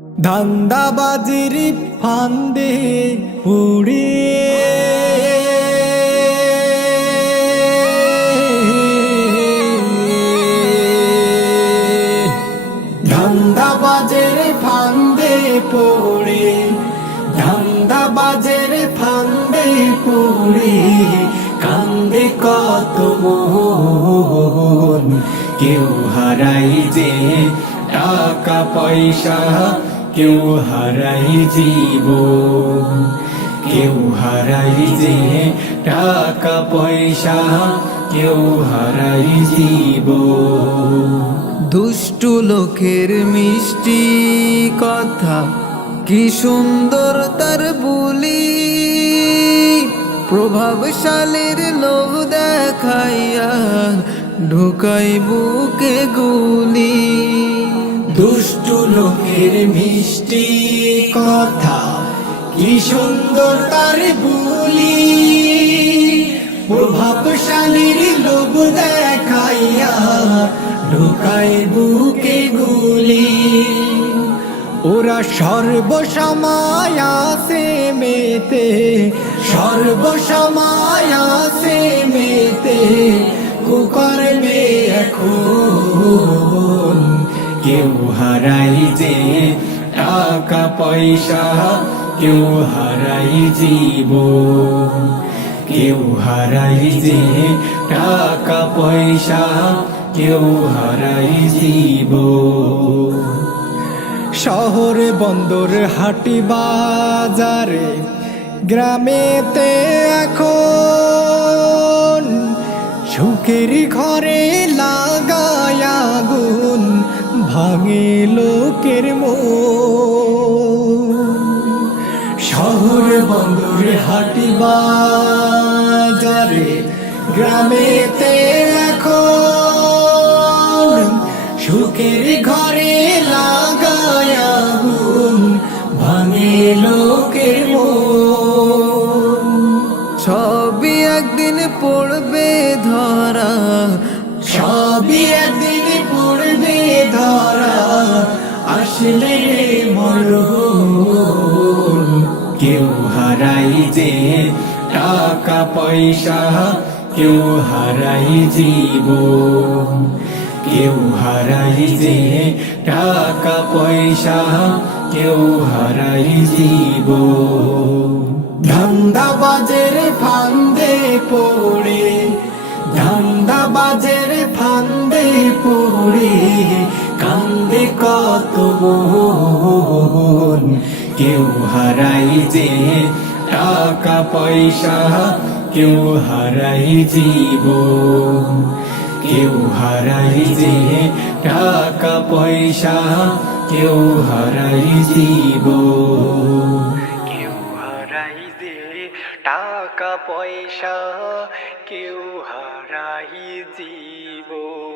ধান্দাবাজির ফান্দে পুড়ে ধান্দাবাজের ফান্দে পড়ে। ধান্দাবাজের ফান্দে পড়ে। কান্দে কত কেউ হারাই যে টাকা পয়সা। কেউ হারাই জীবন কেউ হারাই যে টাকা পয়সা কেউ হারাই জীবন। দুষ্টু লোকের মিষ্টি কথা কি সুন্দর তার বলি। প্রভাবশালীর লোভ দেখাইয়া ঢুকাই বুকে গুলি। দুষ্টু লোকের মিষ্টি কথা, কি সুন্দর তার বলি। প্রভাবশালীর লোভ দেখাইয়া ঢুকায় বুকে গুলি। ওরা সর্বসময় আসে মেতে, সর্বসময় সে মেতে, কুকর্মে এখন কেউ হারাই যে টাকা, পয়সা, কেউ হারাই জীবন। কেউ হারাই যে টাকা, পয়সা, কেউ হারাই জীবন। শহরে বন্দর হাটি বাজারে, গ্রামেতে এখন সুখের ঘরে ভাঙে লোকের মন। শহর বন্দর হাটি বাজারে, গ্রামেতে এখন সুখের ঘরে লাগায় ভাঙে লোকের মন। সবই একদিন পড়বে ধরা, সবই একদিন আসলে মরণ। কেউ হারাই যে টাকা, পয়সা, কেউ হারাই জীবন। কেউ হারাই যে টাকা, পয়সা, কেউ হারাই জীবন। ধান্দাবাজের ফান্দে পড়ে, ধান্দাবাজের ফান্দে পড়ে কত মন কেউ হারাই যে টাকা, পয়সা, কেউ হারাই জীবন। কেউ হারাই যে টাকা, পয়সা, কেউ হারাই জীবন। কেউ হারাই যে টাকা, পয়সা, কেউ হারাই জীবন।